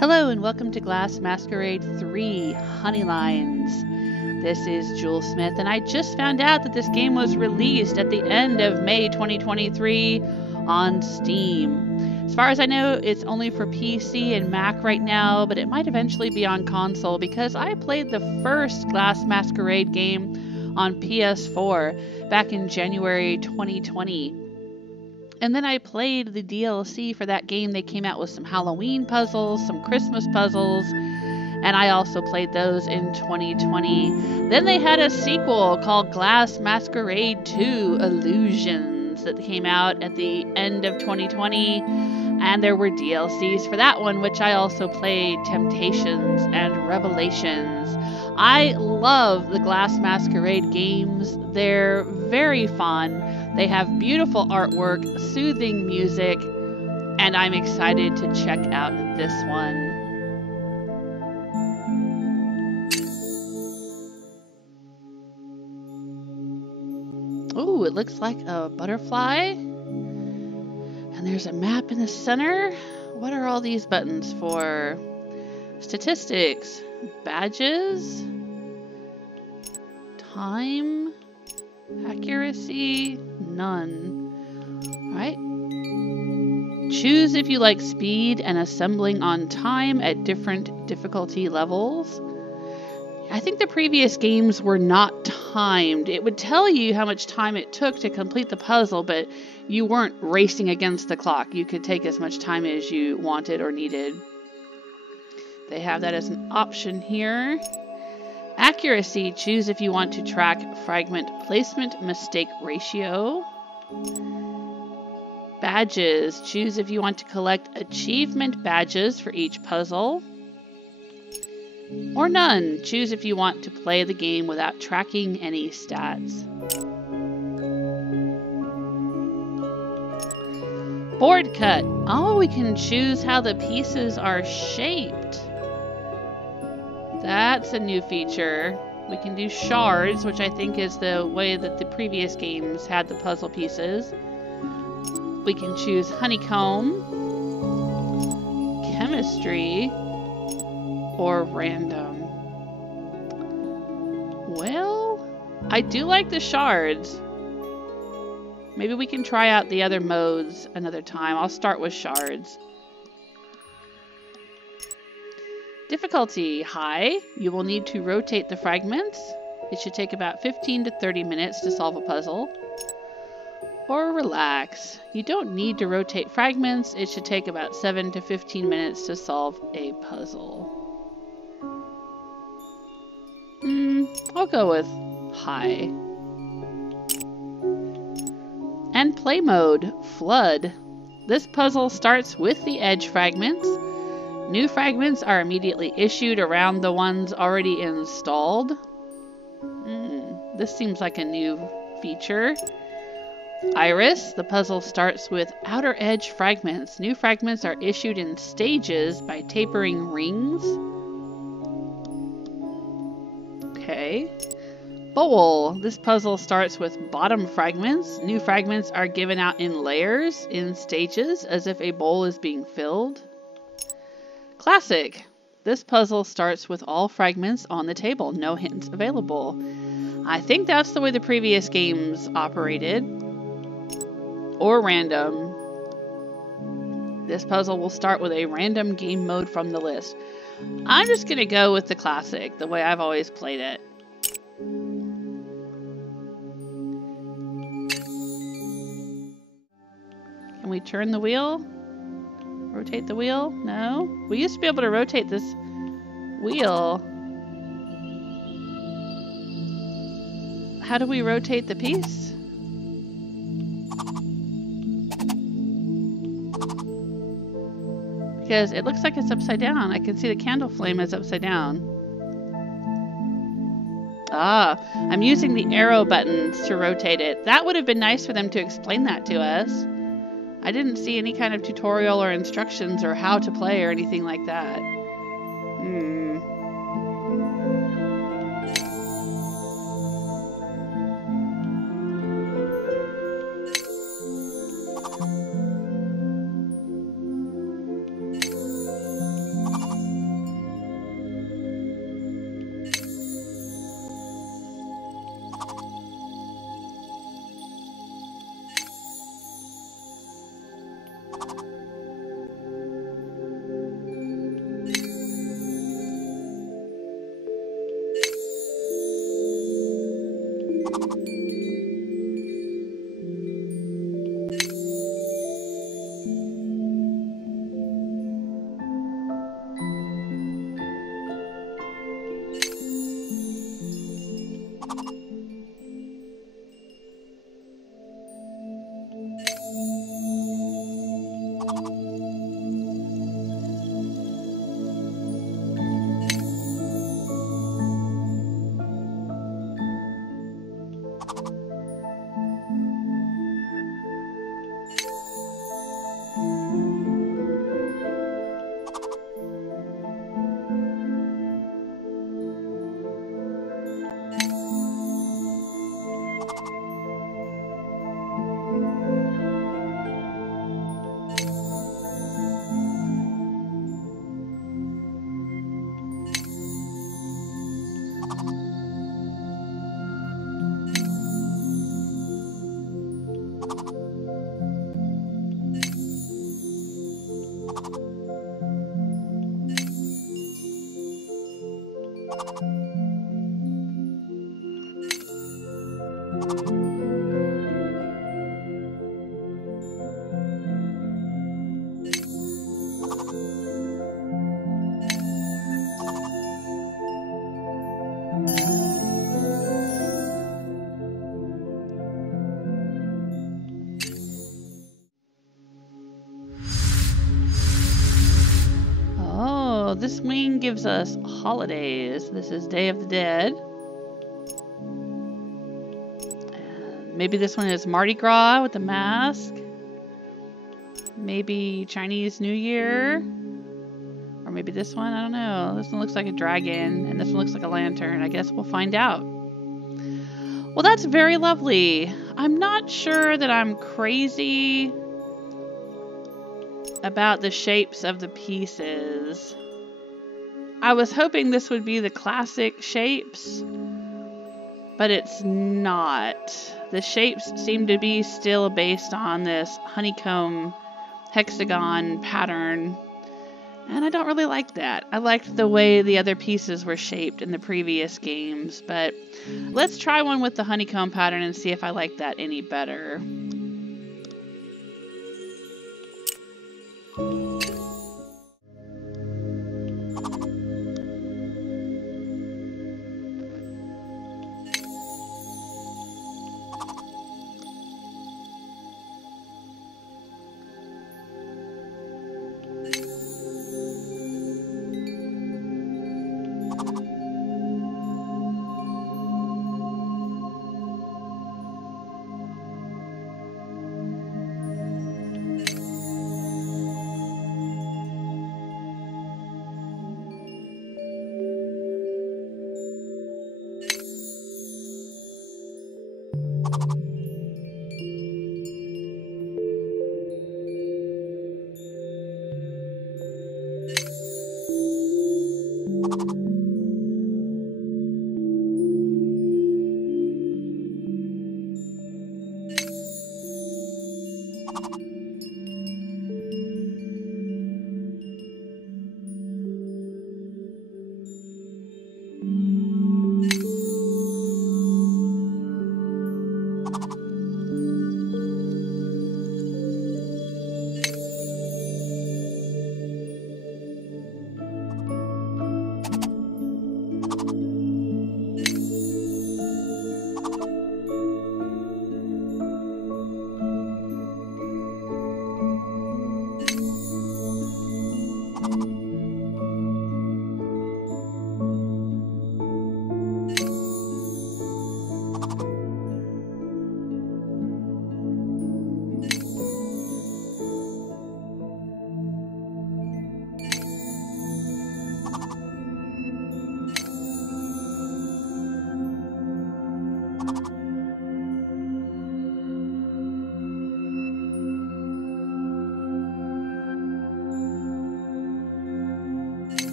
Hello and welcome to Glass Masquerade 3 HONEYLINES. This is Jewel Smith, and I just found out that this game was released at the end of May 2023 on Steam. As far as I know, it's only for PC and Mac right now, but it might eventually be on console because I played the first Glass Masquerade game on PS4 back in January 2020. And then I played the DLC for that game. They came out with some Halloween puzzles, some Christmas puzzles, and I also played those in 2020. Then they had a sequel called Glass Masquerade 2 Illusions that came out at the end of 2020, and there were DLCs for that one, which I also played, Temptations and Revelations. I love the Glass Masquerade games. They're very fun. They have beautiful artwork, soothing music, and I'm excited to check out this one. Ooh, it looks like a butterfly. And there's a map in the center. What are all these buttons for? Statistics, badges, time, accuracy, none. Alright. Choose if you like speed and assembling on time at different difficulty levels. I think the previous games were not timed. It would tell you how much time it took to complete the puzzle, but you weren't racing against the clock. You could take as much time as you wanted or needed. They have that as an option here. Accuracy, choose if you want to track fragment placement mistake ratio. Badges, choose if you want to collect achievement badges for each puzzle. Or none, choose if you want to play the game without tracking any stats. Board cut. Oh, we can choose how the pieces are shaped. That's a new feature. We can do shards, which I think is the way that the previous games had the puzzle pieces. We can choose honeycomb, chemistry, or random. Well, I do like the shards. Maybe we can try out the other modes another time. I'll start with shards. Difficulty high. You will need to rotate the fragments. It should take about 15 to 30 minutes to solve a puzzle. Or relax. You don't need to rotate fragments. It should take about 7 to 15 minutes to solve a puzzle. I'll go with high. And play mode, flood. This puzzle starts with the edge fragments. New fragments are immediately issued around the ones already installed. This seems like a new feature. Iris, the puzzle starts with outer edge fragments. New fragments are issued in stages by tapering rings. Okay. Bowl, this puzzle starts with bottom fragments. New fragments are given out in layers, in stages, as if a bowl is being filled. Classic. This puzzle starts with all fragments on the table, no hints available. I think that's the way the previous games operated. Or random. This puzzle will start with a random game mode from the list. I'm just going to go with the classic, the way I've always played it. Can we turn the wheel? Rotate the wheel? No? We used to be able to rotate this wheel. How do we rotate the piece? Because it looks like it's upside down. I can see the candle flame is upside down. Ah, I'm using the arrow buttons to rotate it. That would have been nice for them to explain that to us. I didn't see any kind of tutorial or instructions or how to play or anything like that. this wing gives us holidays. This is Day of the Dead. And maybe this one is Mardi Gras with the mask. Maybe Chinese New Year. Or maybe this one, I don't know. This one looks like a dragon, and this one looks like a lantern. I guess we'll find out. Well, that's very lovely. I'm not sure that I'm crazy about the shapes of the pieces. I was hoping this would be the classic shapes, but it's not. The shapes seem to be still based on this honeycomb hexagon pattern, and I don't really like that. I liked the way the other pieces were shaped in the previous games, but let's try one with the honeycomb pattern and see if I like that any better.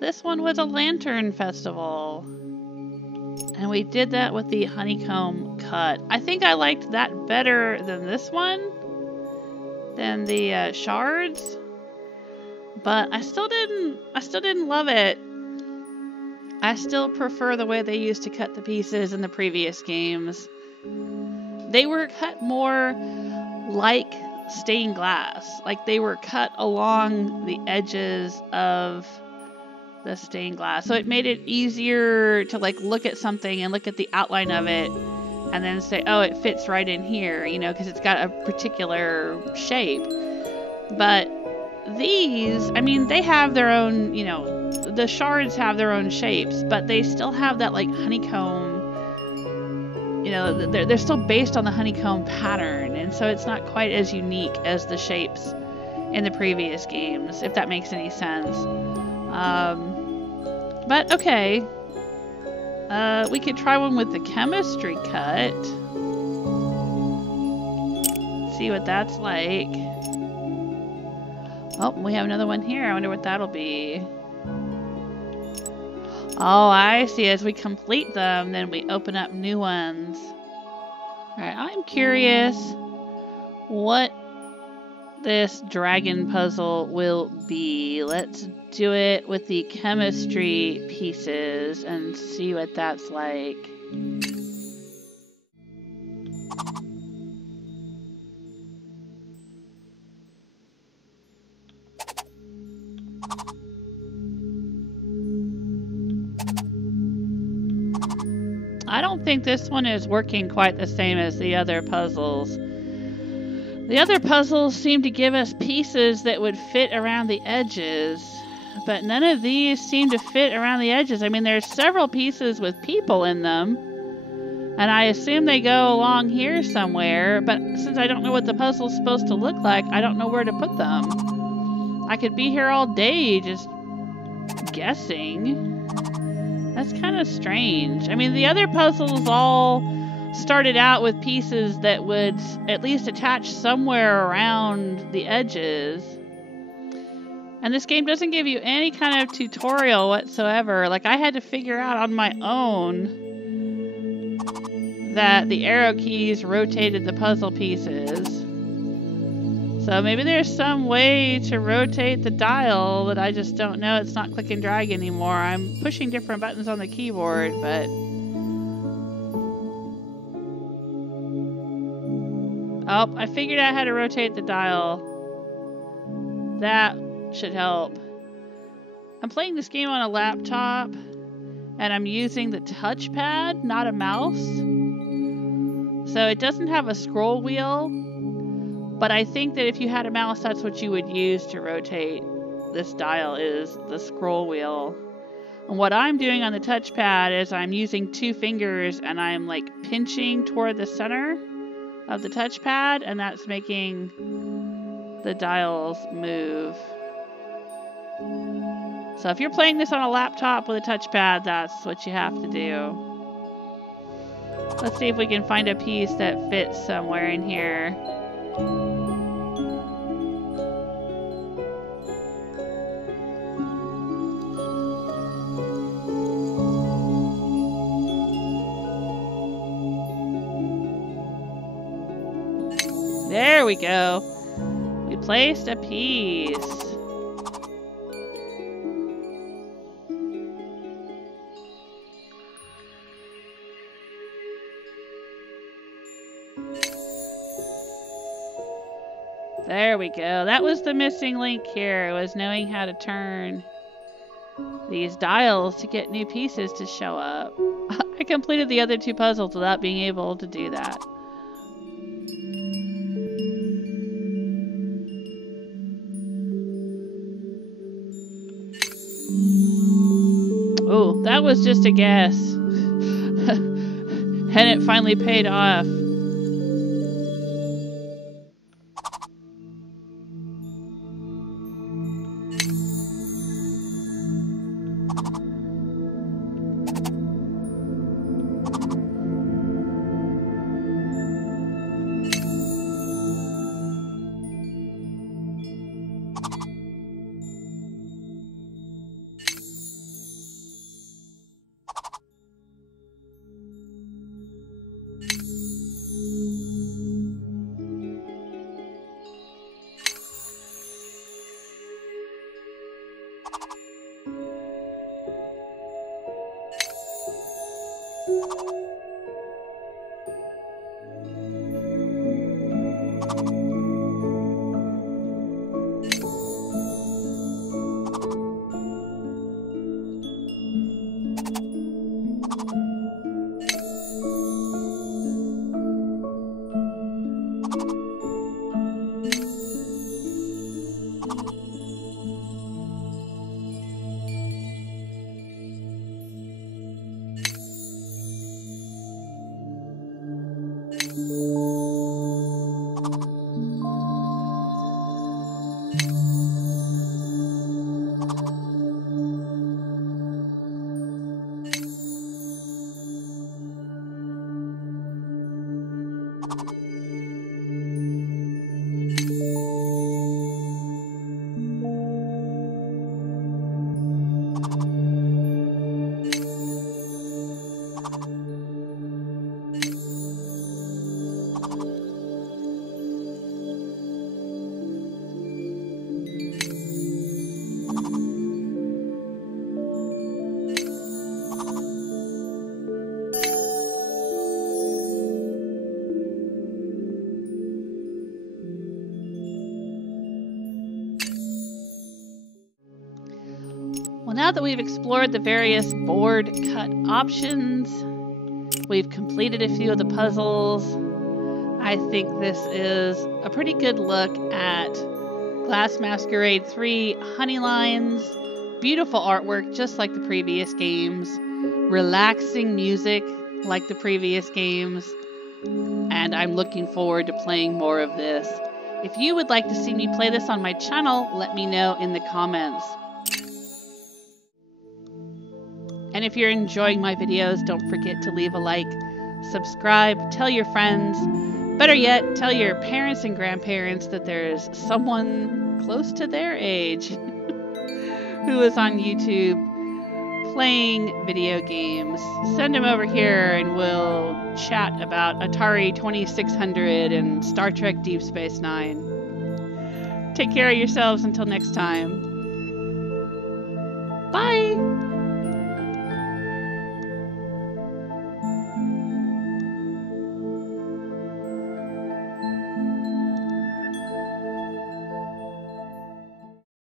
This one was a lantern festival. And we did that with the honeycomb cut. I think I liked that better than this one. Than the shards. But I still didn't love it. I still prefer the way they used to cut the pieces in the previous games. They were cut more like stained glass. Like they were cut along the edges of the stained glass. So it made it easier to like look at something and look at the outline of it and then say, oh, it fits right in here, you know, because it's got a particular shape. But these, I mean, they have their own, you know, the shards have their own shapes, but they still have that like honeycomb, you know, they're still based on the honeycomb pattern, and so it's not quite as unique as the shapes in the previous games, if that makes any sense. But okay, we could try one with the chemistry cut, see what that's like. Oh, we have another one here. I wonder what that'll be. Oh, I see. As we complete them, then we open up new ones. Alright, I'm curious what this dragon puzzle will be. Let's do it with the chemistry pieces and see what that's like. I don't think this one is working quite the same as the other puzzles. The other puzzles seem to give us pieces that would fit around the edges, but none of these seem to fit around the edges. I mean, there's several pieces with people in them, and I assume they go along here somewhere, but since I don't know what the puzzle's supposed to look like, I don't know where to put them. I could be here all day just guessing. That's kind of strange. I mean, the other puzzles all started out with pieces that would at least attach somewhere around the edges. And this game doesn't give you any kind of tutorial whatsoever. Like, I had to figure out on my own that the arrow keys rotated the puzzle pieces. So maybe there's some way to rotate the dial that I just don't know. It's not click and drag anymore. I'm pushing different buttons on the keyboard, but... Oh, I figured out how to rotate the dial. That should help. I'm playing this game on a laptop, and I'm using the touchpad, not a mouse. So it doesn't have a scroll wheel. But I think that if you had a mouse, that's what you would use to rotate this dial, is the scroll wheel. And what I'm doing on the touchpad is I'm using 2 fingers and I'm like pinching toward the center of the touchpad, and that's making the dials move. So if you're playing this on a laptop with a touchpad, that's what you have to do. Let's see if we can find a piece that fits somewhere in here. There we go. We placed a piece. There we go. That was the missing link here, was knowing how to turn these dials to get new pieces to show up. I completed the other 2 puzzles without being able to do that. Oh, that was just a guess. And it finally paid off. Well, now that we've explored the various board cut options, we've completed a few of the puzzles, I think this is a pretty good look at Glass Masquerade 3 HONEYLINES. Beautiful artwork, just like the previous games. Relaxing music, like the previous games. And I'm looking forward to playing more of this. If you would like to see me play this on my channel, let me know in the comments. And if you're enjoying my videos, don't forget to leave a like, subscribe, tell your friends. Better yet, tell your parents and grandparents that there's someone close to their age who is on YouTube playing video games. Send them over here and we'll chat about Atari 2600 and Star Trek Deep Space Nine. Take care of yourselves until next time. Bye!